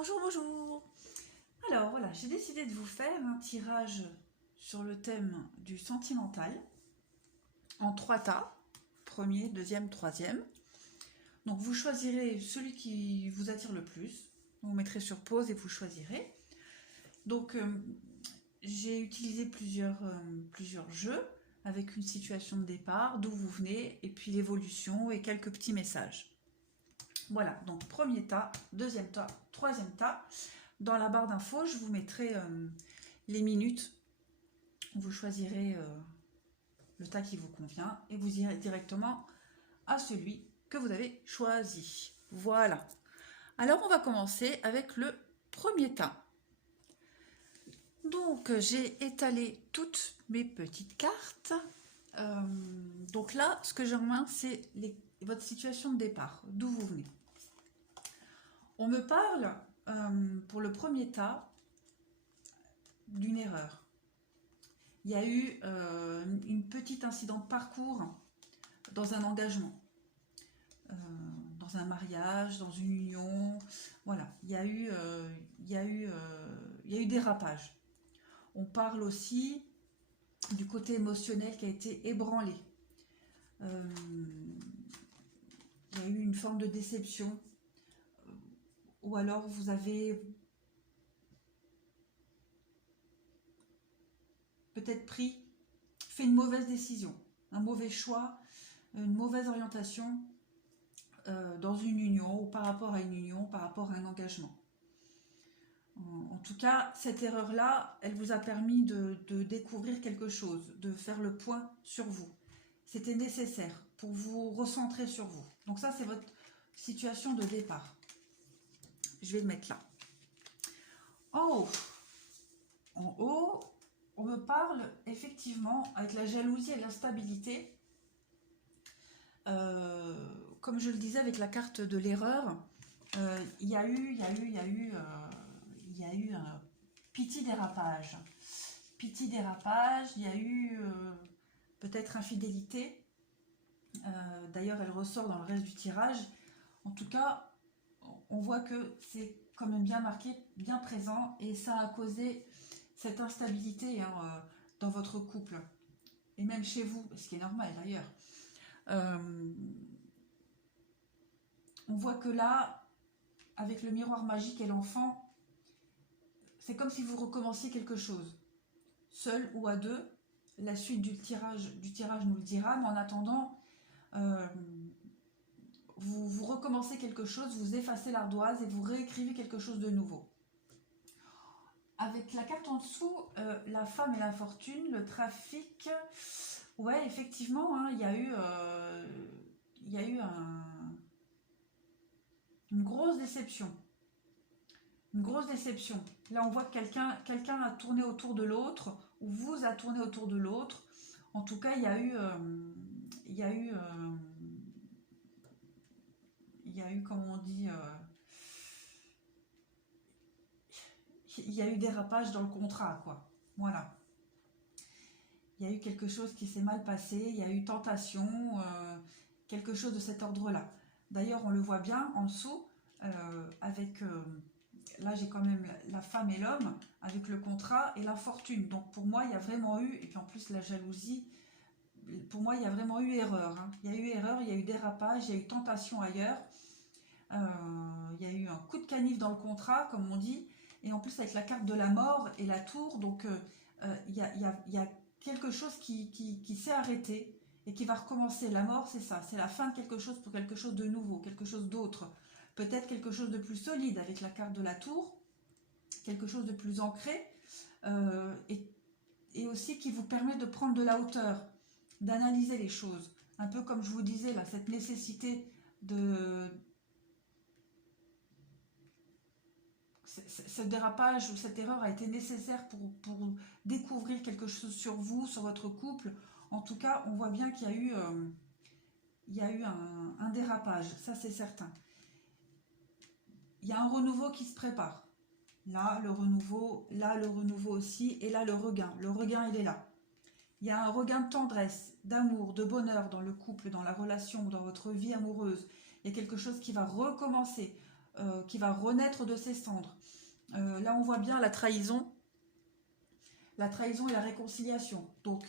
Bonjour, bonjour. Alors voilà, j'ai décidé de vous faire un tirage sur le thème du sentimental en 3 tas, premier, deuxième, troisième. Donc vous choisirez celui qui vous attire le plus. Vous mettrez sur pause et vous choisirez. Donc j'ai utilisé plusieurs jeux avec une situation de départ, d'où vous venez, et puis l'évolution et quelques petits messages. Voilà, donc premier tas, deuxième tas, troisième tas. Dans la barre d'infos, je vous mettrai les minutes. Vous choisirez le tas qui vous convient et vous irez directement à celui que vous avez choisi. Voilà. Alors, on va commencer avec le premier tas. Donc, j'ai étalé toutes mes petites cartes. Donc là, ce que j'ai en main, c'est votre situation de départ, d'où vous venez. On me parle, pour le premier tas, d'une erreur. Il y a eu une petite incident de parcours dans un engagement, dans un mariage, dans une union. Voilà, il y a eu dérapage. On parle aussi du côté émotionnel qui a été ébranlé. Il y a eu une forme de déception. Ou alors vous avez peut-être fait une mauvaise décision, un mauvais choix, une mauvaise orientation dans une union, ou par rapport à une union, par rapport à un engagement. En tout cas, cette erreur-là, elle vous a permis de découvrir quelque chose, de faire le point sur vous. C'était nécessaire pour vous recentrer sur vous. Donc ça, c'est votre situation de départ. Je vais le mettre là. En haut, on me parle effectivement avec la jalousie et l'instabilité. Comme je le disais avec la carte de l'erreur, il y a eu un petit dérapage. Petit dérapage, il y a eu peut-être infidélité. D'ailleurs, elle ressort dans le reste du tirage. En tout cas, on voit que c'est quand même bien marqué, bien présent, et ça a causé cette instabilité dans votre couple. Et même chez vous, ce qui est normal d'ailleurs. On voit que là, avec le miroir magique et l'enfant, c'est comme si vous recommenciez quelque chose. Seul ou à deux, la suite du tirage nous le dira, mais en attendant, vous recommencez quelque chose, vous effacez l'ardoise et vous réécrivez quelque chose de nouveau. Avec la carte en dessous, la femme et la fortune, le trafic, ouais, effectivement, hein, il y a eu une grosse déception. Une grosse déception. Là, on voit que quelqu'un a tourné autour de l'autre, ou vous a tourné autour de l'autre. En tout cas, il y a eu, comme on dit, il y a eu dérapage dans le contrat, quoi. Voilà. Il y a eu quelque chose qui s'est mal passé, il y a eu tentation, quelque chose de cet ordre-là. D'ailleurs, on le voit bien en dessous, avec... là, j'ai quand même la femme et l'homme, avec le contrat et la fortune. Donc, pour moi, il y a vraiment eu... Et puis, en plus, la jalousie... Pour moi, il y a vraiment eu erreur. Hein. Il y a eu erreur, il y a eu dérapage, il y a eu tentation ailleurs. Il y a eu un coup de canif dans le contrat, comme on dit. Et en plus, avec la carte de la mort et la tour, donc il y a quelque chose qui s'est arrêté et qui va recommencer. La mort, c'est ça, c'est la fin de quelque chose pour quelque chose de nouveau, quelque chose d'autre. Peut-être quelque chose de plus solide avec la carte de la tour, quelque chose de plus ancré, et aussi qui vous permet de prendre de la hauteur, d'analyser les choses. Un peu comme je vous disais, là, cette nécessité de... Ce dérapage ou cette erreur a été nécessaire pour découvrir quelque chose sur vous, sur votre couple. En tout cas, on voit bien qu'il y a eu un dérapage, ça c'est certain. Il y a un renouveau qui se prépare. Là, le renouveau aussi, et là, le regain. Le regain, il est là. Il y a un regain de tendresse, d'amour, de bonheur dans le couple, dans la relation, dans votre vie amoureuse. Il y a quelque chose qui va recommencer. qui va renaître de ses cendres. Là, on voit bien la trahison et la réconciliation. Donc,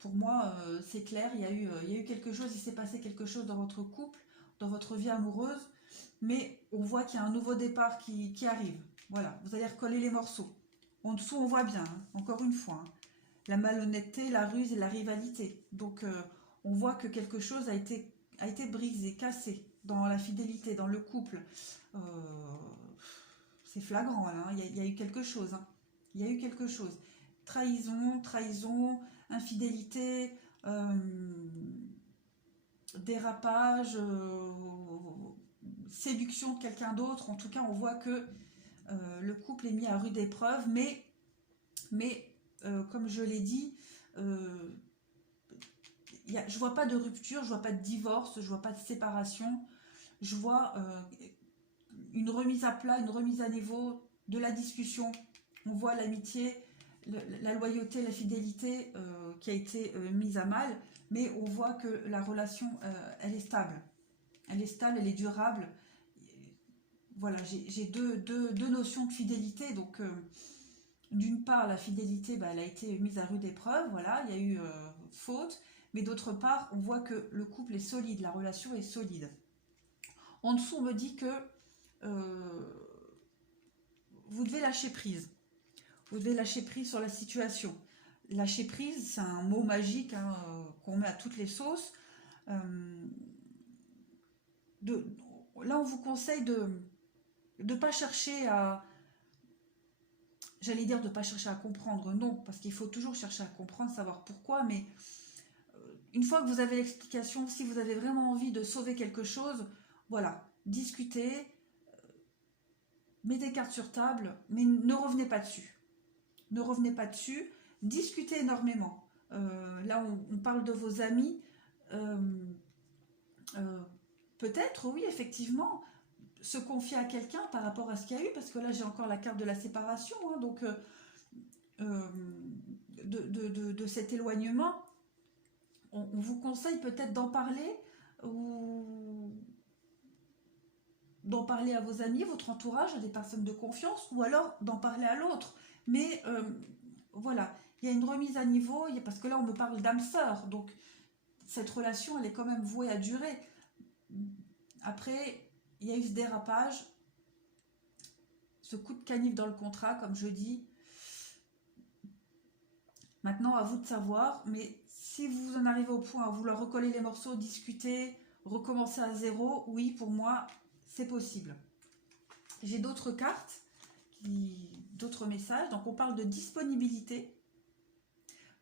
pour moi, c'est clair, il y a eu quelque chose, il s'est passé quelque chose dans votre couple, dans votre vie amoureuse, mais on voit qu'il y a un nouveau départ qui arrive. Voilà, vous allez recoller les morceaux. En dessous, on voit bien, hein, encore une fois, hein, la malhonnêteté, la ruse et la rivalité. Donc, on voit que quelque chose a été brisé, cassé dans la fidélité, dans le couple. Euh, c'est flagrant, là, hein, il y a eu quelque chose. Hein. Il y a eu quelque chose. Trahison, infidélité, dérapage, séduction de quelqu'un d'autre. En tout cas, on voit que le couple est mis à rude épreuve, mais comme je l'ai dit, je vois pas de rupture, je vois pas de divorce, je vois pas de séparation, je vois une remise à plat, une remise à niveau de la discussion. On voit l'amitié, la loyauté, la fidélité qui a été mise à mal, mais on voit que la relation, elle est stable. Elle est stable, elle est durable. Voilà, j'ai deux notions de fidélité. Donc, d'une part, la fidélité, elle a été mise à rude épreuve. Voilà, il y a eu faute. Mais d'autre part, on voit que le couple est solide, la relation est solide. En dessous, on me dit que vous devez lâcher prise. Vous devez lâcher prise sur la situation. Lâcher prise, c'est un mot magique hein, qu'on met à toutes les sauces. Là, on vous conseille de ne pas chercher à... J'allais dire de ne pas chercher à comprendre, non, parce qu'il faut toujours chercher à comprendre, savoir pourquoi, mais une fois que vous avez l'explication, si vous avez vraiment envie de sauver quelque chose, voilà, discutez, mettez cartes sur table, mais ne revenez pas dessus. Ne revenez pas dessus, discutez énormément. Là, on parle de vos amis. Peut-être, oui, effectivement, se confier à quelqu'un par rapport à ce qu'il y a eu, parce que là, j'ai encore la carte de la séparation, hein, donc de cet éloignement. On vous conseille peut-être d'en parler, ou d'en parler à vos amis, votre entourage, à des personnes de confiance, ou alors d'en parler à l'autre. Mais voilà, il y a une remise à niveau, parce que là on me parle d'âme sœur, donc cette relation elle est quand même vouée à durer. Après, il y a eu ce dérapage, ce coup de canif dans le contrat, comme je dis. Maintenant, à vous de savoir, mais si vous en arrivez au point à vouloir recoller les morceaux, discuter, recommencer à zéro, oui, pour moi, c'est possible. J'ai d'autres cartes, d'autres messages. Donc, on parle de disponibilité.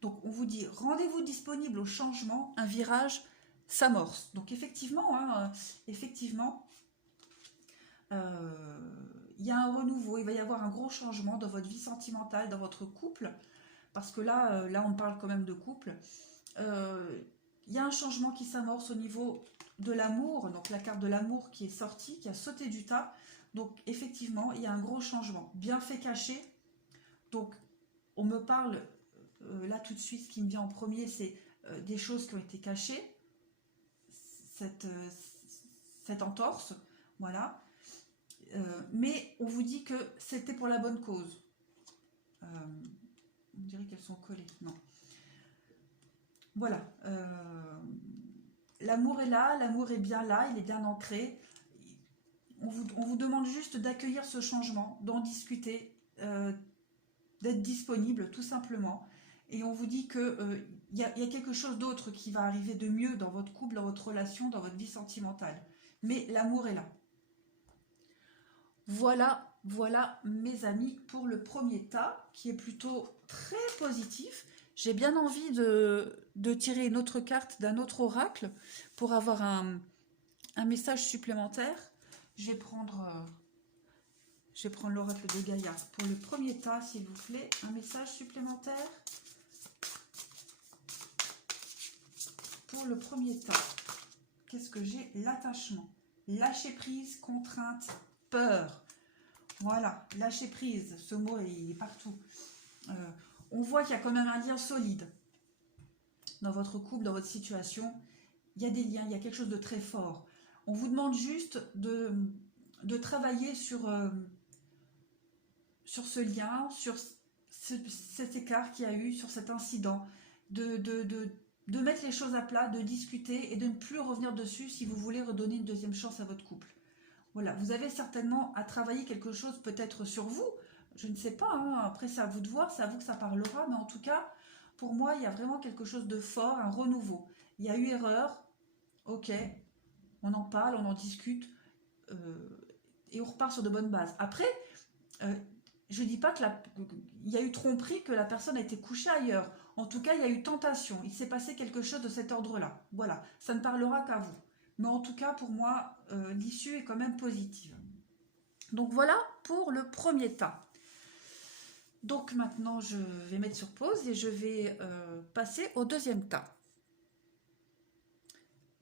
Donc, on vous dit, rendez-vous disponible au changement, un virage s'amorce. Donc, effectivement, il y a un renouveau, il va y avoir un gros changement dans votre vie sentimentale, dans votre couple, parce que là on parle quand même de couple. Il y a un changement qui s'amorce au niveau de l'amour, donc la carte de l'amour qui est sortie, qui a sauté du tas. Donc effectivement, il y a un gros changement, bien fait caché. Donc on me parle, là tout de suite, ce qui me vient en premier, c'est des choses qui ont été cachées, cette entorse, voilà. Mais on vous dit que c'était pour la bonne cause. On dirait qu'elles sont collées. Non. Voilà. L'amour est là, l'amour est bien là, il est bien ancré. On vous demande juste d'accueillir ce changement, d'en discuter, d'être disponible tout simplement. Et on vous dit que y a quelque chose d'autre qui va arriver de mieux dans votre couple, dans votre relation, dans votre vie sentimentale. Mais l'amour est là. Voilà mes amis pour le premier tas qui est plutôt très positif. J'ai bien envie de tirer une autre carte d'un autre oracle pour avoir un message supplémentaire. Je vais prendre l'oracle de Gaïa pour le premier tas, s'il vous plaît. Un message supplémentaire pour le premier tas. Qu'est-ce que j'ai? L'attachement, lâcher prise, contrainte, peur. Voilà, lâcher prise, ce mot il est partout. On voit qu'il y a quand même un lien solide dans votre couple, dans votre situation. Il y a des liens, il y a quelque chose de très fort. On vous demande juste de travailler sur ce lien, sur cet écart qu'il y a eu, sur cet incident, de mettre les choses à plat, de discuter et de ne plus revenir dessus si vous voulez redonner une deuxième chance à votre couple. Voilà, vous avez certainement à travailler quelque chose peut-être sur vous, je ne sais pas, hein. Après c'est à vous de voir, c'est à vous que ça parlera, mais en tout cas, pour moi, il y a vraiment quelque chose de fort, un renouveau. Il y a eu erreur, ok, on en parle, on en discute, et on repart sur de bonnes bases. Après, euh, je ne dis pas qu'il y a eu tromperie, que la personne a été couchée ailleurs. En tout cas, il y a eu tentation. Il s'est passé quelque chose de cet ordre-là. Voilà, ça ne parlera qu'à vous. Mais en tout cas, pour moi, l'issue est quand même positive. Donc voilà pour le premier tas. Donc maintenant, je vais mettre sur pause et je vais passer au deuxième tas.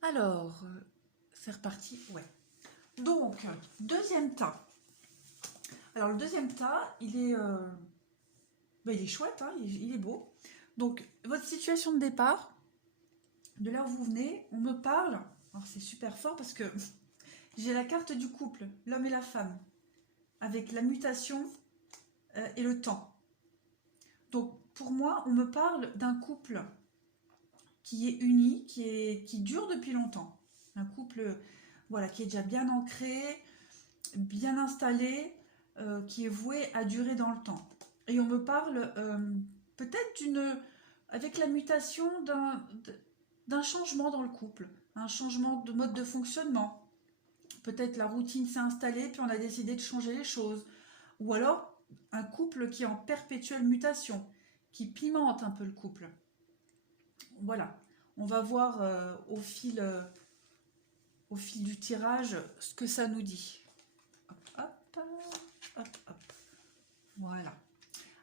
Alors, c'est reparti. Ouais. Donc, deuxième tas. Alors, le deuxième tas, il est chouette, hein, il est beau. Donc, votre situation de départ, de là où vous venez, on me parle. Alors, c'est super fort parce que j'ai la carte du couple, l'homme et la femme, avec la mutation et le temps. Donc, pour moi, on me parle d'un couple qui est uni, qui dure depuis longtemps. Un couple, voilà, qui est déjà bien ancré, bien installé, qui est voué à durer dans le temps. Et on me parle peut-être avec la mutation d'un changement dans le couple, un changement de mode de fonctionnement. Peut-être la routine s'est installée, puis on a décidé de changer les choses. Ou alors un couple qui est en perpétuelle mutation, qui pimente un peu le couple. Voilà, on va voir au fil du tirage ce que ça nous dit. Hop, hop, hop, hop. Voilà.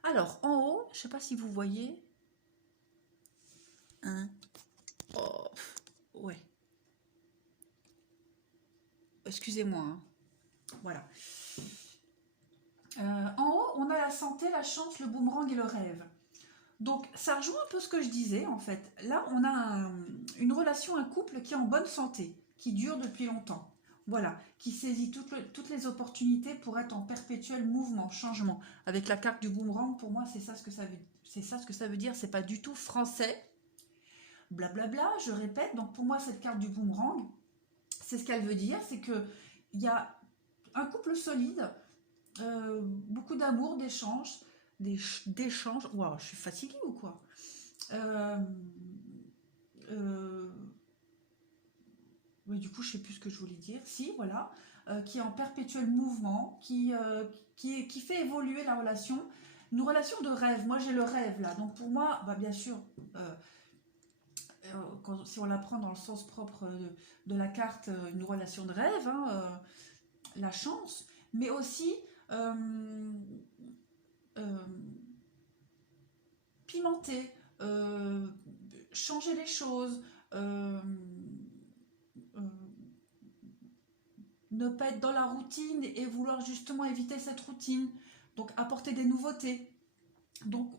Alors, en haut, je ne sais pas si vous voyez. Oh, ouais. Excusez-moi. Hein. Voilà. En haut, on a la santé, la chance, le boomerang et le rêve. Donc, ça rejoint un peu ce que je disais, en fait. Là, on a une relation, un couple qui est en bonne santé, qui dure depuis longtemps. Voilà, qui saisit toutes les opportunités pour être en perpétuel mouvement, changement. Avec la carte du boomerang, pour moi, c'est ça ce que ça veut, c'est ça ce que ça veut dire. C'est pas du tout français. Blablabla, je répète. Donc, pour moi, cette carte du boomerang, c'est ce qu'elle veut dire. C'est que il y a un couple solide, beaucoup d'amour, d'échanges, d'échanges. Waouh, je suis fatiguée ou quoi? Ouais, du coup, je sais plus ce que je voulais dire. Si, voilà, qui est en perpétuel mouvement, qui fait évoluer la relation. Une relation de rêve. Moi, j'ai le rêve là. Donc pour moi, bah, bien sûr, si on la prend dans le sens propre de la carte, une relation de rêve, hein, la chance, mais aussi euh, pimenter, changer les choses, ne pas être dans la routine et vouloir justement éviter cette routine. Donc apporter des nouveautés. Donc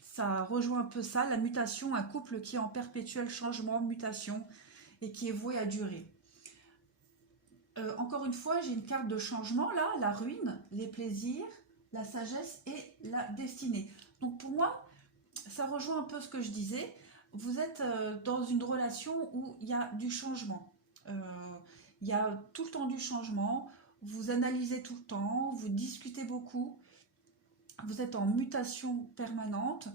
ça rejoint un peu ça, la mutation, un couple qui est en perpétuel changement, mutation et qui est voué à durer. Encore une fois, j'ai une carte de changement là, la ruine, les plaisirs, la sagesse et la destinée. Donc pour moi, ça rejoint un peu ce que je disais. Vous êtes dans une relation où il y a du changement. Il y a tout le temps du changement. Vous analysez tout le temps, vous discutez beaucoup. Vous êtes en mutation permanente.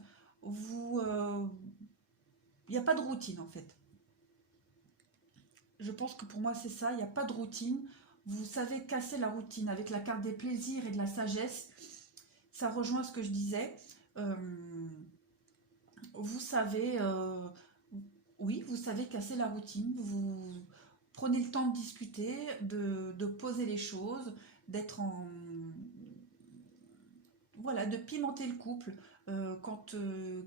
Il n'y a pas de routine en fait. Je pense que pour moi c'est ça, il n'y a pas de routine. Vous savez casser la routine avec la carte des plaisirs et de la sagesse. Ça rejoint ce que je disais. Vous savez, oui, vous savez casser la routine. Vous prenez le temps de discuter, de poser les choses, d'être en... Voilà, de pimenter le couple. Quand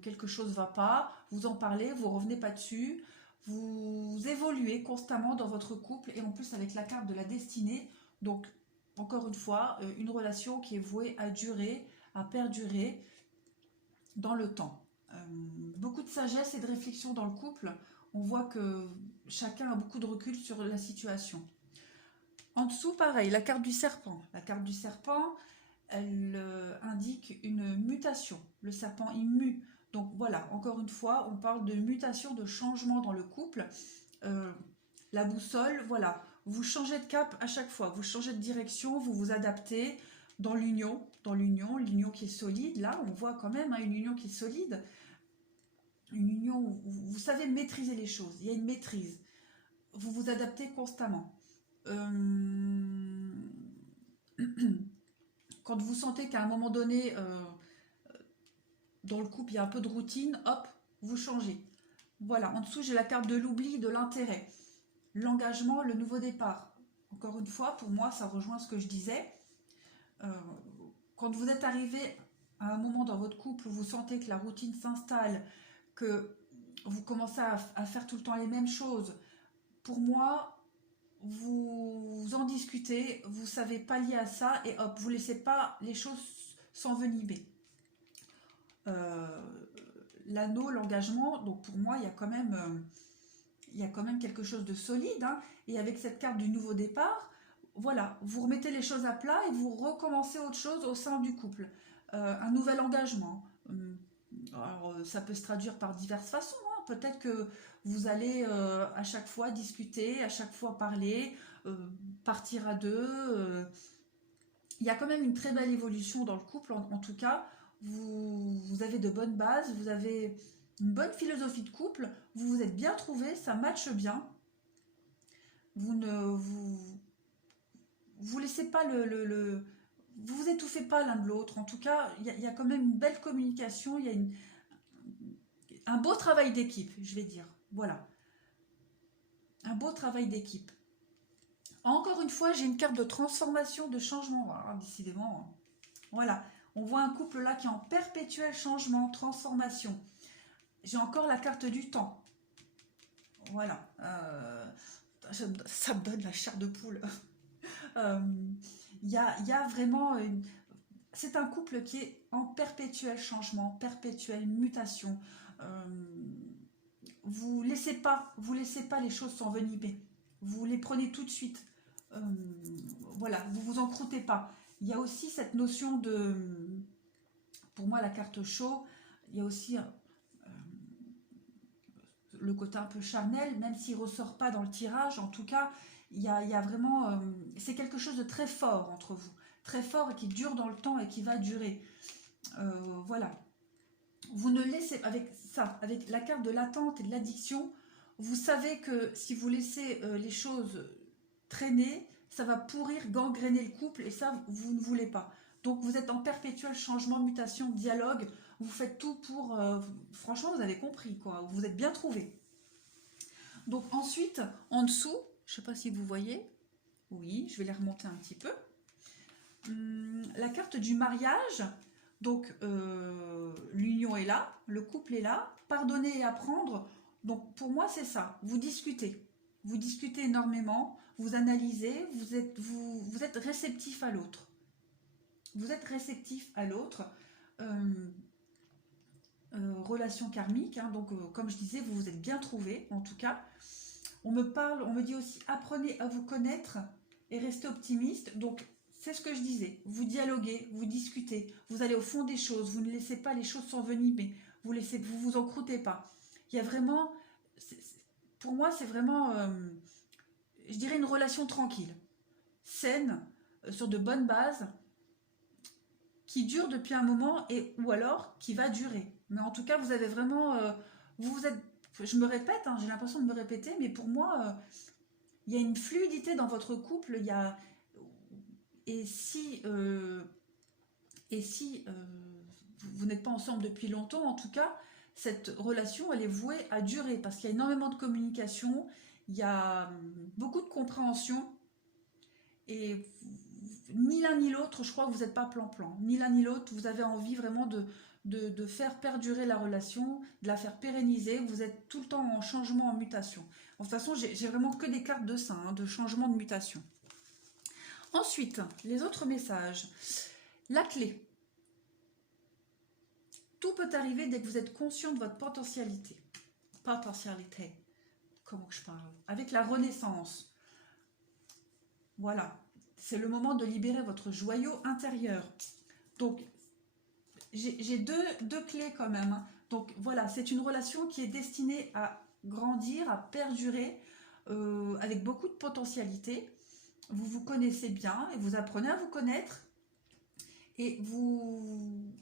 quelque chose ne va pas, vous en parlez, vous ne revenez pas dessus. Vous évoluez constamment dans votre couple et en plus avec la carte de la destinée. Donc, encore une fois, une relation qui est vouée à durer, à perdurer dans le temps. Beaucoup de sagesse et de réflexion dans le couple. On voit que chacun a beaucoup de recul sur la situation. En dessous, pareil, la carte du serpent. La carte du serpent, elle indique une mutation. Le serpent, il mue. Donc voilà, encore une fois, on parle de mutation, de changement dans le couple. Euh, la boussole, voilà, vous changez de cap à chaque fois, vous changez de direction, vous vous adaptez l'union qui est solide. Là, on voit quand même hein, une union qui est solide, une union où vous savez maîtriser les choses, il y a une maîtrise, vous vous adaptez constamment. Euh, Quand vous sentez qu'à un moment donné, dans le couple, il y a un peu de routine, hop, vous changez. Voilà, en dessous, j'ai la carte de l'oubli, de l'intérêt. L'engagement, le nouveau départ. Encore une fois, pour moi, ça rejoint ce que je disais. Euh, Quand vous êtes arrivé à un moment dans votre couple où vous sentez que la routine s'installe, que vous commencez à faire tout le temps les mêmes choses, pour moi, vous en discutez, vous savez pallier à ça et hop, vous laissez pas les choses s'envenimer. Euh, L'anneau, l'engagement, donc pour moi, il y a quand même quelque chose de solide. Hein, et avec cette carte du nouveau départ, voilà, vous remettez les choses à plat et vous recommencez autre chose au sein du couple. Un nouvel engagement. Alors, ça peut se traduire par diverses façons. Hein. Peut-être que vous allez à chaque fois discuter, à chaque fois parler, euh, partir à deux. Il y a quand même une très belle évolution dans le couple. En tout cas, vous avez de bonnes bases, vous avez une bonne philosophie de couple, vous vous êtes bien trouvés, ça matche bien. Vous ne vous laissez pas vous vous étouffez pas l'un de l'autre. En tout cas, il y a quand même une belle communication, il y a un beau travail d'équipe, je vais dire. Voilà, un beau travail d'équipe. Encore une fois, j'ai une carte de transformation, de changement. Voilà, décidément, voilà. On voit un couple là qui est en perpétuel changement, transformation. J'ai encore la carte du temps. Voilà. Ça me donne la chair de poule. Euh, Il y a vraiment... c'est un couple qui est en perpétuel changement, perpétuelle mutation. Euh, vous laissez pas les choses s'envenimer. Vous les prenez tout de suite. Euh, voilà, vous vous en croûtez pas. Il y a aussi cette notion de... Pour moi, la carte chaud, il y a aussi le côté un peu charnel, même s'il ne ressort pas dans le tirage, en tout cas, il y a vraiment... c'est quelque chose de très fort entre vous. Très fort et qui dure dans le temps et qui va durer. Voilà. Vous ne laissez... Avec ça, avec la carte de l'attente et de l'addiction, vous savez que si vous laissez les choses traîner, ça va pourrir, gangréner le couple et ça, vous ne voulez pas. Donc vous êtes en perpétuel changement, mutation, dialogue. Vous faites tout pour... franchement, vous avez compris, quoi. Vous êtes bien trouvés. Donc ensuite, en dessous, je ne sais pas si vous voyez, oui, je vais les remonter un petit peu. La carte du mariage, donc l'union est là, le couple est là, pardonner et apprendre. Donc pour moi, c'est ça, vous discutez énormément, vous analysez, vous êtes réceptif à l'autre. Vous êtes réceptif à l'autre. Relation karmique, hein, donc comme je disais, vous vous êtes bien trouvés, en tout cas. On me dit aussi apprenez à vous connaître et restez optimiste. Donc c'est ce que je disais, vous dialoguez, vous discutez, vous allez au fond des choses, vous ne laissez pas les choses s'envenimer, vous vous en croûtez pas. Il y a vraiment, pour moi c'est vraiment, je dirais une relation tranquille, saine, sur de bonnes bases, qui dure depuis un moment et ou alors qui va durer. Mais en tout cas, vous avez vraiment, vous êtes, je me répète, hein, j'ai l'impression de me répéter, mais pour moi, il y a une fluidité dans votre couple. Il y a et si vous n'êtes pas ensemble depuis longtemps, en tout cas, cette relation, elle est vouée à durer parce qu'il y a énormément de communication, il y a beaucoup de compréhension et ni l'un ni l'autre, je crois que vous n'êtes pas plan-plan. Ni l'un ni l'autre, vous avez envie vraiment de faire perdurer la relation, de la faire pérenniser. Vous êtes tout le temps en changement, en mutation. De toute façon, j'ai vraiment que des cartes de ça, hein, de changement, de mutation. Ensuite, les autres messages. La clé. Tout peut arriver dès que vous êtes conscient de votre potentialité. Potentialité. Comment que je parle? Avec la renaissance. Voilà, c'est le moment de libérer votre joyau intérieur. Donc, j'ai deux clés quand même, hein. Donc voilà, c'est une relation qui est destinée à grandir, à perdurer, avec beaucoup de potentialité. Vous vous connaissez bien et vous apprenez à vous connaître. Et vous,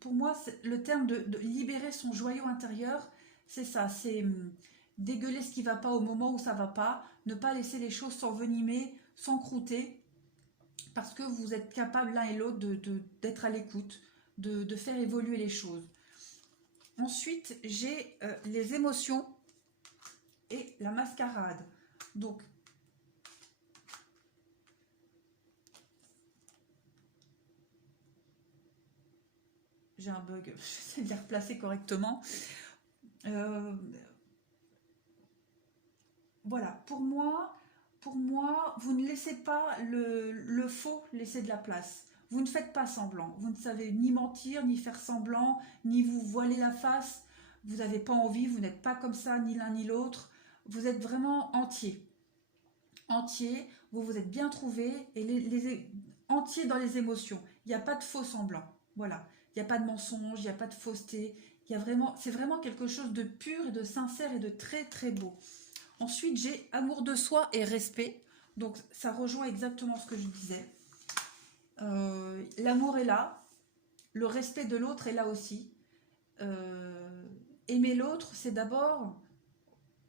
pour moi, le terme de libérer son joyau intérieur, c'est ça, c'est dégueuler ce qui ne va pas au moment où ça ne va pas, ne pas laisser les choses s'envenimer, s'encrouter, parce que vous êtes capable l'un et l'autre d'être à l'écoute, de faire évoluer les choses. Ensuite, j'ai les émotions et la mascarade. Donc, j'ai un bug, j'essaie de les replacer correctement. Euh, voilà, pour moi, vous ne laissez pas le faux laisser de la place. Vous ne faites pas semblant. Vous ne savez ni mentir, ni faire semblant, ni vous voiler la face. Vous n'avez pas envie, vous n'êtes pas comme ça, ni l'un ni l'autre. Vous êtes vraiment entier. Entier, vous vous êtes bien trouvé et entier dans les émotions. Il n'y a pas de faux semblant. Voilà. Il n'y a pas de mensonge, il n'y a pas de fausseté. C'est vraiment quelque chose de pur et de sincère et de très très beau. Ensuite, j'ai amour de soi et respect. Donc, ça rejoint exactement ce que je disais. L'amour est là. Le respect de l'autre est là aussi. Aimer l'autre, c'est d'abord...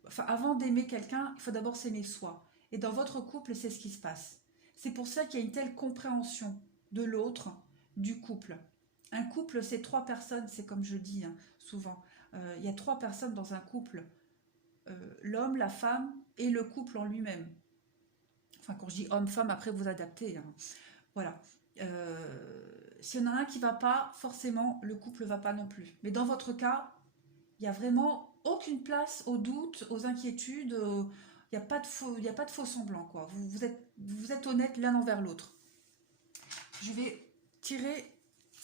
Enfin, avant d'aimer quelqu'un, il faut d'abord s'aimer soi. Et dans votre couple, c'est ce qui se passe. C'est pour ça qu'il y a une telle compréhension de l'autre, du couple. Un couple, c'est 3 personnes, c'est comme je dis hein, souvent. Il y a 3 personnes dans un couple. L'homme, la femme et le couple en lui-même. Enfin, quand je dis homme-femme, après vous adaptez. Hein. Voilà. S'il y en a un qui ne va pas, forcément, le couple ne va pas non plus. Mais dans votre cas, il n'y a vraiment aucune place aux doutes, aux inquiétudes. Il n'y a pas de faux semblant. Quoi. Vous êtes honnête l'un envers l'autre. Je vais tirer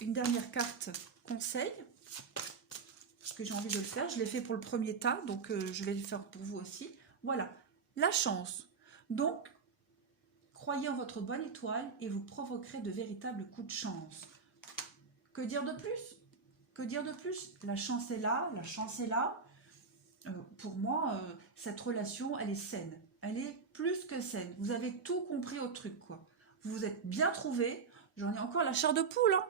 une dernière carte conseil. Parce que j'ai envie de le faire. Je l'ai fait pour le premier tas, donc je vais le faire pour vous aussi. Voilà, la chance. Donc, croyez en votre bonne étoile et vous provoquerez de véritables coups de chance. Que dire de plus? Que dire de plus? La chance est là, la chance est là. Pour moi, cette relation, elle est saine. Elle est plus que saine. Vous avez tout compris au truc, quoi. Vous vous êtes bien trouvés. J'en ai encore la chair de poule, hein.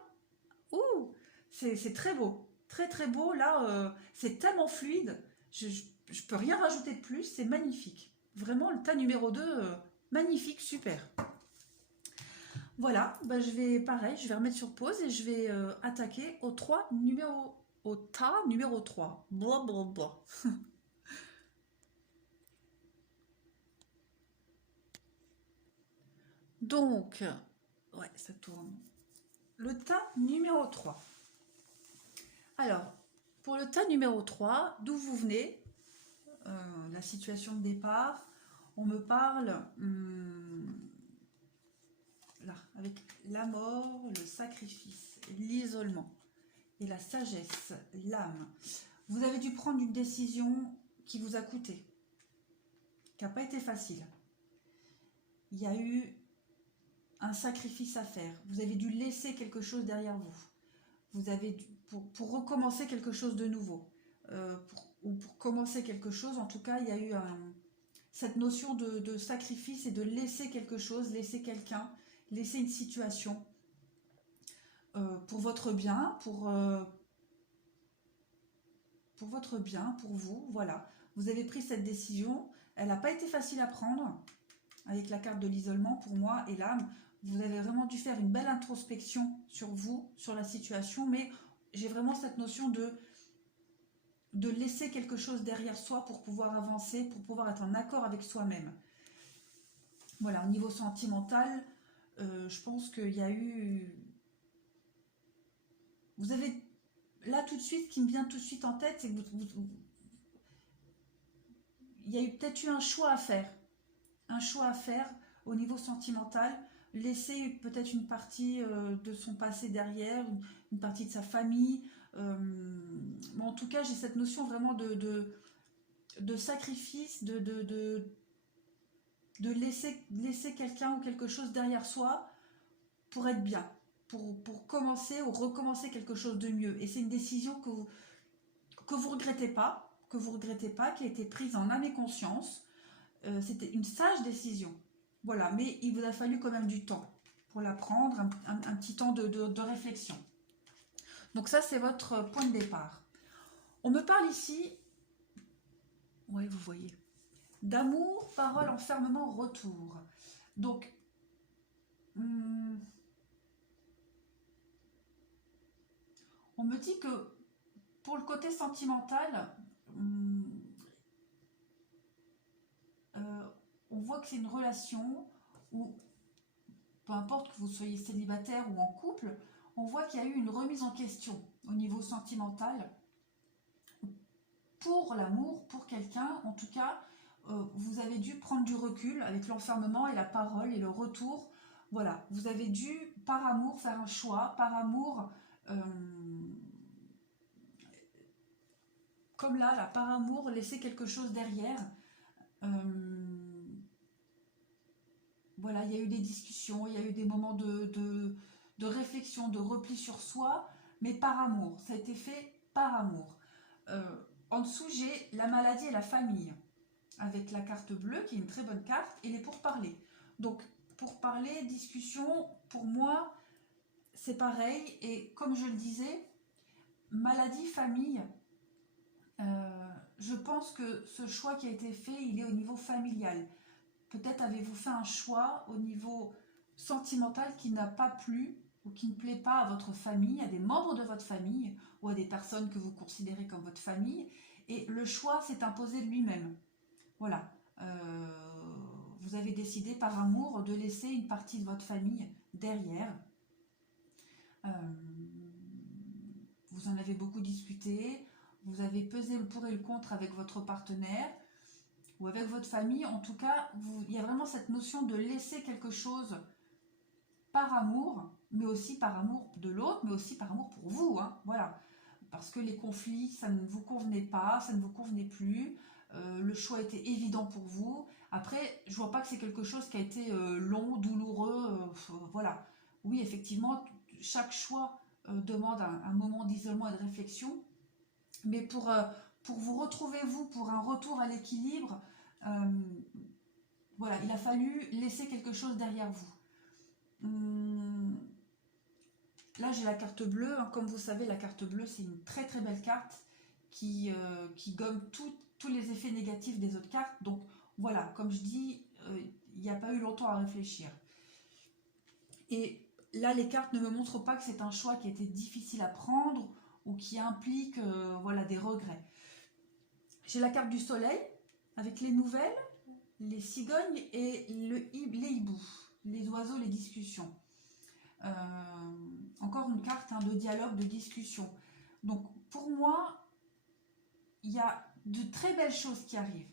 Ouh, c'est très beau. Très très beau. Là, c'est tellement fluide. Je peux rien rajouter de plus. C'est magnifique. Vraiment, le tas numéro 2, magnifique, super. Voilà, bah, pareil, je vais remettre sur pause et je vais attaquer au tas numéro 3. Blablabla. Donc, ouais, ça tourne. Le tas numéro 3. Alors, pour le tas numéro 3, d'où vous venez, la situation de départ, on me parle là, avec la mort, le sacrifice, l'isolement et la sagesse, l'âme. Vous avez dû prendre une décision qui vous a coûté, qui n'a pas été facile. Il y a eu un sacrifice à faire. Vous avez dû laisser quelque chose derrière vous. Vous avez dû, pour recommencer quelque chose de nouveau. Ou pour commencer quelque chose, en tout cas, il y a eu cette notion de sacrifice et de laisser quelque chose, laisser quelqu'un, laisser une situation pour votre bien, pour votre bien, pour vous, voilà. Vous avez pris cette décision, elle n'a pas été facile à prendre, avec la carte de l'isolement pour moi et l'âme. Vous avez vraiment dû faire une belle introspection sur vous, sur la situation, mais j'ai vraiment cette notion de laisser quelque chose derrière soi pour pouvoir avancer, pour pouvoir être en accord avec soi-même. Voilà, au niveau sentimental, je pense qu'il y a eu... Vous avez... Là, tout de suite, ce qui me vient tout de suite en tête, c'est que il y a eu peut-être eu un choix à faire. Un choix à faire au niveau sentimental. Laisser peut-être une partie de son passé derrière, une partie de sa famille. Mais en tout cas, j'ai cette notion vraiment de sacrifice, de laisser quelqu'un ou quelque chose derrière soi pour être bien, pour commencer ou recommencer quelque chose de mieux. Et c'est une décision que vous regrettez pas, qui a été prise en âme et conscience. C'était une sage décision. Voilà, mais il vous a fallu quand même du temps pour la prendre, un petit temps de réflexion. Donc ça, c'est votre point de départ. On me parle ici, oui, vous voyez, d'amour, parole, enfermement, retour. Donc, on me dit que pour le côté sentimental, on voit que c'est une relation où, peu importe que vous soyez célibataire ou en couple, on voit qu'il y a eu une remise en question au niveau sentimental pour l'amour, pour quelqu'un. En tout cas, vous avez dû prendre du recul avec l'enfermement et la parole et le retour. Voilà, vous avez dû, par amour, faire un choix, par amour, comme là, par amour, laisser quelque chose derrière. Voilà, il y a eu des discussions, il y a eu des moments de réflexion, de repli sur soi, mais par amour. Ça a été fait par amour. En dessous, j'ai la maladie et la famille, avec la carte bleue, qui est une très bonne carte, et les pourparlers. Donc, pourparlers, discussion, pour moi, c'est pareil. Et comme je le disais, maladie, famille, je pense que ce choix qui a été fait, il est au niveau familial. Peut-être avez-vous fait un choix au niveau sentimental qui n'a pas plu ou qui ne plaît pas à votre famille, à des membres de votre famille ou à des personnes que vous considérez comme votre famille. Et le choix s'est imposé de lui-même. Voilà. Vous avez décidé par amour de laisser une partie de votre famille derrière. Vous en avez beaucoup discuté. Vous avez pesé le pour et le contre avec votre partenaire ou avec votre famille. En tout cas, il y a vraiment cette notion de laisser quelque chose par amour, mais aussi par amour de l'autre, mais aussi par amour pour vous. Hein, voilà. Parce que les conflits, ça ne vous convenait pas, ça ne vous convenait plus. Le choix était évident pour vous. Après, je vois pas que c'est quelque chose qui a été long, douloureux. Voilà. Oui, effectivement, chaque choix demande un moment d'isolement et de réflexion. Mais pour vous retrouver, vous, pour un retour à l'équilibre, voilà, il a fallu laisser quelque chose derrière vous. Là, j'ai la carte bleue. Hein. Comme vous savez, la carte bleue, c'est une très très belle carte qui gomme tous les effets négatifs des autres cartes. Donc voilà, comme je dis, il n'y a pas eu longtemps à réfléchir. Et là, les cartes ne me montrent pas que c'est un choix qui était difficile à prendre ou qui implique voilà, des regrets. J'ai la carte du soleil avec les nouvelles, les cigognes et les hiboux, les oiseaux, les discussions. Encore une carte de dialogue, de discussion. Donc pour moi, il y a de très belles choses qui arrivent.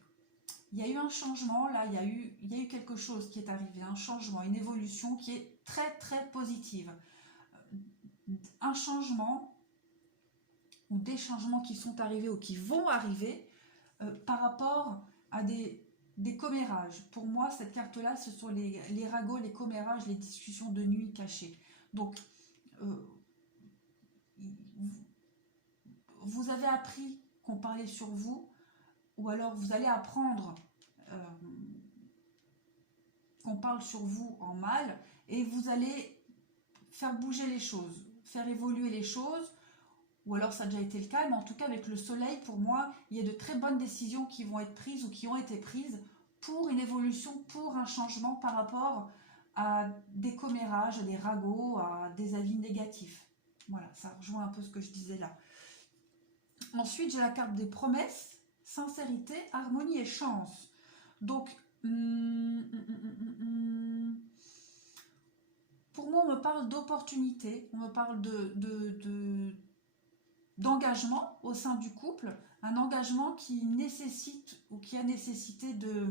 Il y a eu un changement, là, il y a eu quelque chose qui est arrivé, un changement, une évolution qui est très très positive. Un changement ou des changements qui sont arrivés ou qui vont arriver par rapport à des commérages. Pour moi, cette carte-là, ce sont les ragots, les commérages, les discussions de nuit cachées. Donc, vous avez appris qu'on parlait sur vous, ou alors vous allez apprendre qu'on parle sur vous en mal, et vous allez faire bouger les choses, faire évoluer les choses, ou alors ça a déjà été le cas, mais en tout cas avec le soleil, pour moi, il y a de très bonnes décisions qui vont être prises ou qui ont été prises pour une évolution, pour un changement par rapport à des commérages, à des ragots, à des avis négatifs. Voilà, ça rejoint un peu ce que je disais là. Ensuite, j'ai la carte des promesses, sincérité, harmonie et chance. Donc, pour moi, on me parle d'opportunité, on me parle d'engagement au sein du couple, un engagement qui nécessite ou qui a nécessité de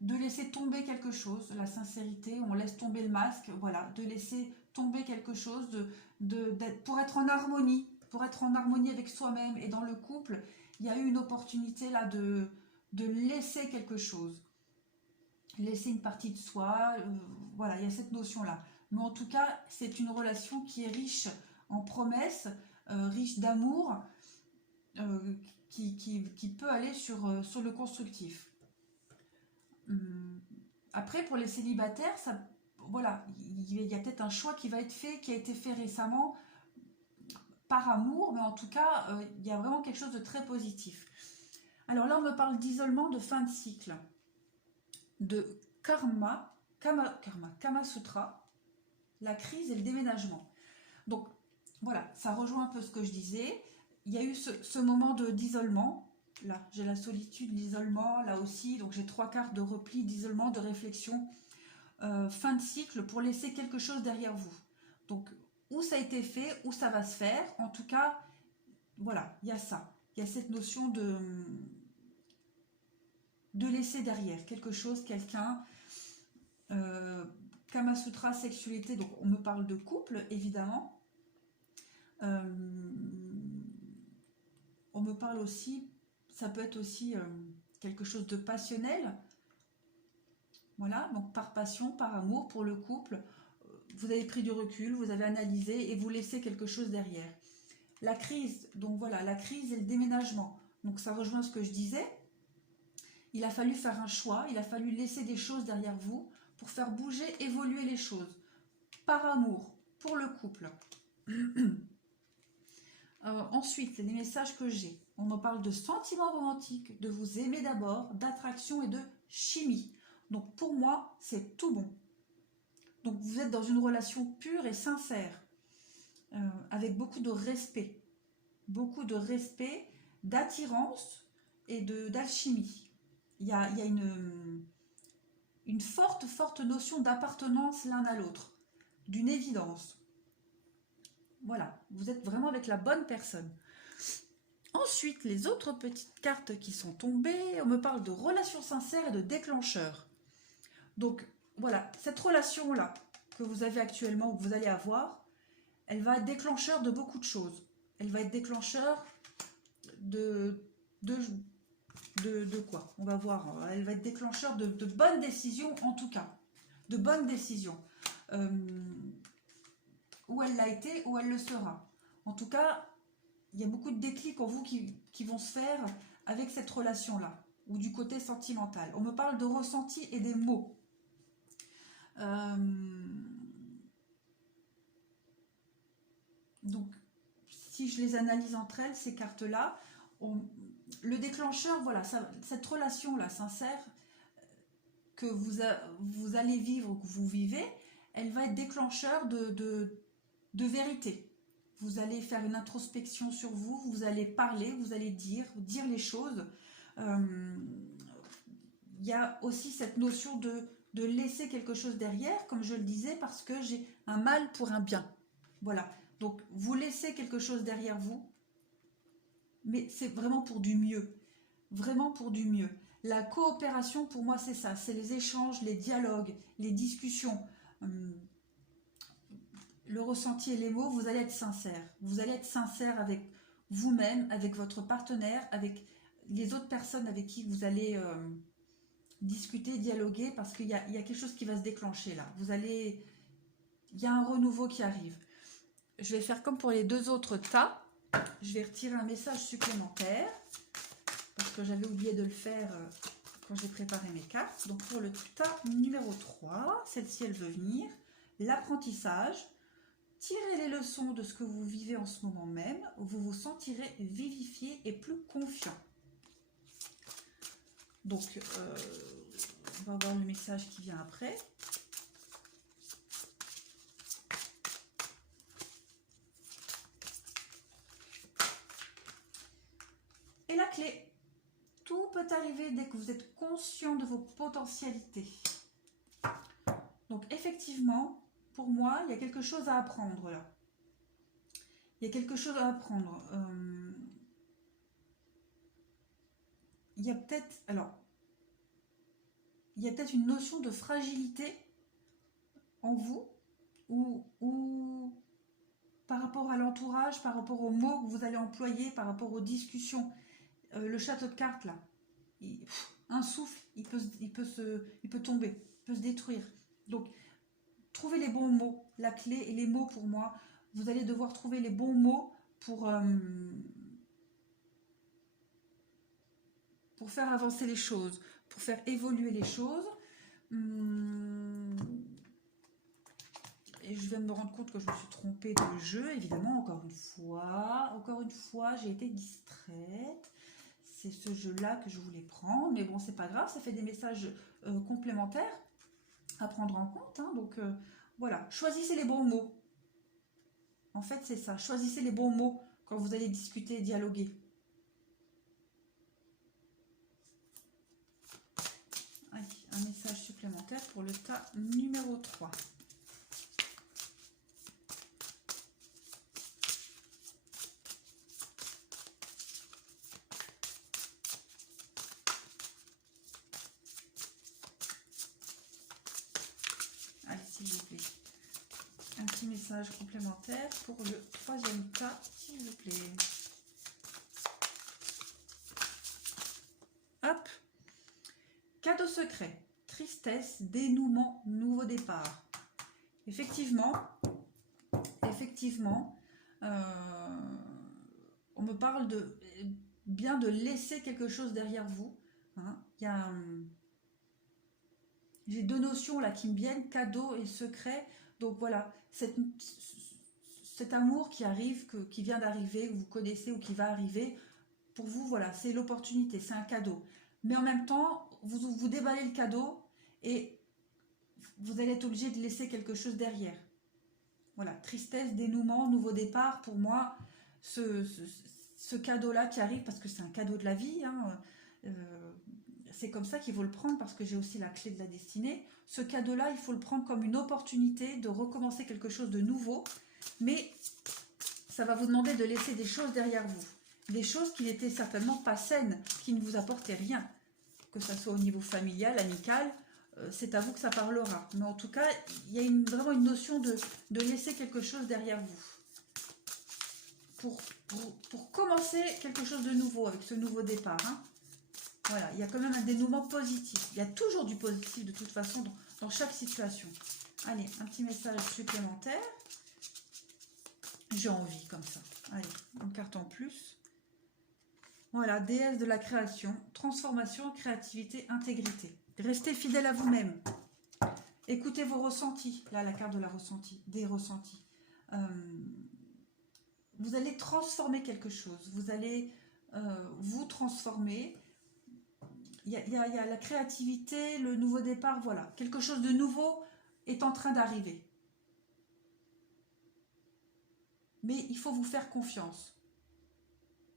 laisser tomber quelque chose, la sincérité, on laisse tomber le masque, voilà, de laisser tomber quelque chose, pour être en harmonie, avec soi-même et dans le couple, il y a eu une opportunité là de laisser quelque chose. laisser une partie de soi, voilà, il y a cette notion-là. Mais en tout cas, c'est une relation qui est riche en promesses, riche d'amour, qui peut aller sur le constructif. Après, pour les célibataires, ça, voilà, il y a peut-être un choix qui va être fait, qui a été fait récemment, par amour, mais en tout cas, il y a vraiment quelque chose de très positif. Alors là, on me parle d'isolement, de fin de cycle, de Kama Sutra, la crise et le déménagement. Donc voilà, ça rejoint un peu ce que je disais. Il y a eu ce moment d'isolement. Là, j'ai la solitude, l'isolement, là aussi. Donc j'ai 3 cartes de repli, d'isolement, de réflexion. Fin de cycle pour laisser quelque chose derrière vous. Donc, où ça a été fait, où ça va se faire. En tout cas, voilà, il y a ça. Il y a cette notion de laisser derrière quelque chose, quelqu'un. Kama Sutra, sexualité, donc on me parle de couple, évidemment. On me parle aussi, ça peut être aussi quelque chose de passionnel. Voilà, donc par passion, par amour pour le couple, vous avez pris du recul, vous avez analysé et vous laissez quelque chose derrière. La crise, donc voilà, la crise et le déménagement. Donc ça rejoint ce que je disais. Il a fallu faire un choix, il a fallu laisser des choses derrière vous pour faire bouger, évoluer les choses. Par amour, pour le couple. Ensuite, les messages que j'ai. On me parle de sentiments romantiques, de vous aimer d'abord, d'attraction et de chimie. Donc pour moi, c'est tout bon. Donc vous êtes dans une relation pure et sincère, avec beaucoup de respect, d'attirance et d'alchimie. Il y a une forte notion d'appartenance l'un à l'autre, d'une évidence. Voilà, vous êtes vraiment avec la bonne personne. Ensuite, les autres petites cartes qui sont tombées, on me parle de relations sincères et de déclencheurs. Donc, voilà, cette relation-là que vous avez actuellement ou que vous allez avoir, elle va être déclencheur de beaucoup de choses. Elle va être déclencheur de quoi? On va voir. Elle va être déclencheur de bonnes décisions, en tout cas. De bonnes décisions. Où elle l'a été, où elle le sera. En tout cas, il y a beaucoup de déclics en vous qui vont se faire avec cette relation-là, ou du côté sentimental. On me parle de ressenti et des mots. Donc, si je les analyse entre elles, ces cartes-là, le déclencheur, voilà, cette relation-là sincère que vous allez vivre, que vous vivez, elle va être déclencheur de vérité. Vous allez faire une introspection sur vous, vous allez parler, vous allez dire les choses. Il y a aussi cette notion de laisser quelque chose derrière, comme je le disais, parce que j'ai un mal pour un bien. Voilà. Donc, vous laissez quelque chose derrière vous, mais c'est vraiment pour du mieux. Vraiment pour du mieux. La coopération, pour moi, c'est ça. C'est les échanges, les dialogues, les discussions. Le ressenti et les mots, vous allez être sincère. Vous allez être sincère avec vous-même, avec votre partenaire, avec les autres personnes avec qui vous allez discuter, dialoguer, parce qu'il y a quelque chose qui va se déclencher là. Il y a un renouveau qui arrive. Je vais faire comme pour les 2 autres tas. Je vais retirer un message supplémentaire, parce que j'avais oublié de le faire quand j'ai préparé mes cartes. Donc pour le tas numéro 3, celle-ci elle veut venir. L'apprentissage. Tirez les leçons de ce que vous vivez en ce moment même, vous vous sentirez vivifié et plus confiant. Donc, on va voir le message qui vient après. Et la clé. Tout peut arriver dès que vous êtes conscient de vos potentialités. Donc, effectivement, pour moi, il y a quelque chose à apprendre là. Il y a quelque chose à apprendre. Il y a peut-être... Alors, il y a peut-être une notion de fragilité en vous, ou par rapport à l'entourage, par rapport aux mots que vous allez employer, par rapport aux discussions. Le château de cartes, là, un souffle, il peut tomber, il peut se détruire. Donc, trouvez les bons mots. La clé et les mots pour moi, vous allez devoir trouver les bons mots pour faire avancer les choses, pour faire évoluer les choses. Et je viens de me rendre compte que je me suis trompée de jeu, évidemment, encore une fois. Encore une fois, j'ai été distraite. C'est ce jeu-là que je voulais prendre. Mais bon, c'est pas grave, ça fait des messages complémentaires à prendre en compte. Hein, donc, voilà. Choisissez les bons mots. En fait, c'est ça. Choisissez les bons mots quand vous allez discuter et dialoguer. Allez, un message supplémentaire pour le tas numéro 3. Allez, s'il vous plaît. Un petit message complémentaire pour le 3e tas, s'il vous plaît. Hop. Cadeau secret, tristesse, dénouement, nouveau départ. Effectivement, on me parle de bien de laisser quelque chose derrière vous. Hein. J'ai deux notions là qui me viennent, cadeau et secret. Donc voilà, cet amour qui arrive, qui vient d'arriver, que vous connaissez ou qui va arriver, pour vous, voilà, c'est l'opportunité, c'est un cadeau. Mais en même temps, vous déballez le cadeau et vous allez être obligé de laisser quelque chose derrière. Voilà, tristesse, dénouement, nouveau départ. Pour moi, ce cadeau-là qui arrive, parce que c'est un cadeau de la vie, hein, c'est comme ça qu'il faut le prendre, parce que j'ai aussi la clé de la destinée. Ce cadeau-là, il faut le prendre comme une opportunité de recommencer quelque chose de nouveau, mais ça va vous demander de laisser des choses derrière vous. Des choses qui n'étaient certainement pas saines, qui ne vous apportaient rien. Que ce soit au niveau familial, amical, c'est à vous que ça parlera. Mais en tout cas, il y a vraiment une notion de laisser quelque chose derrière vous. Pour commencer quelque chose de nouveau, avec ce nouveau départ. Hein. Voilà, il y a quand même un dénouement positif. Il y a toujours du positif de toute façon dans chaque situation. Allez, un petit message supplémentaire. J'ai envie comme ça. Allez, une carte en plus. Voilà, déesse de la création, transformation, créativité, intégrité. Restez fidèle à vous-même. Écoutez vos ressentis. Là, la carte de la ressenti, des ressentis. Vous allez transformer quelque chose. Vous allez vous transformer. Il y a la créativité, le nouveau départ, voilà. Quelque chose de nouveau est en train d'arriver. Mais il faut vous faire confiance.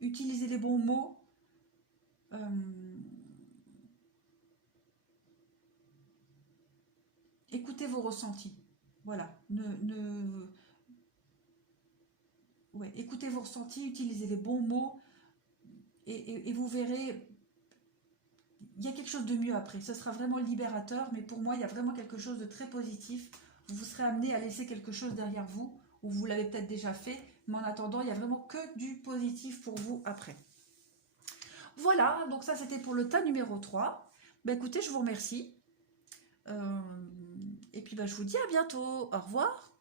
Utilisez les bons mots. Écoutez vos ressentis. Voilà. Ouais, écoutez vos ressentis, utilisez les bons mots. Et vous verrez, il y a quelque chose de mieux après. Ce sera vraiment libérateur, mais pour moi, il y a vraiment quelque chose de très positif. Vous serez amené à laisser quelque chose derrière vous, ou vous l'avez peut-être déjà fait, mais en attendant, il n'y a vraiment que du positif pour vous après. Voilà, donc ça c'était pour le tas numéro 3. Ben, écoutez, je vous remercie. Et puis je vous dis à bientôt. Au revoir.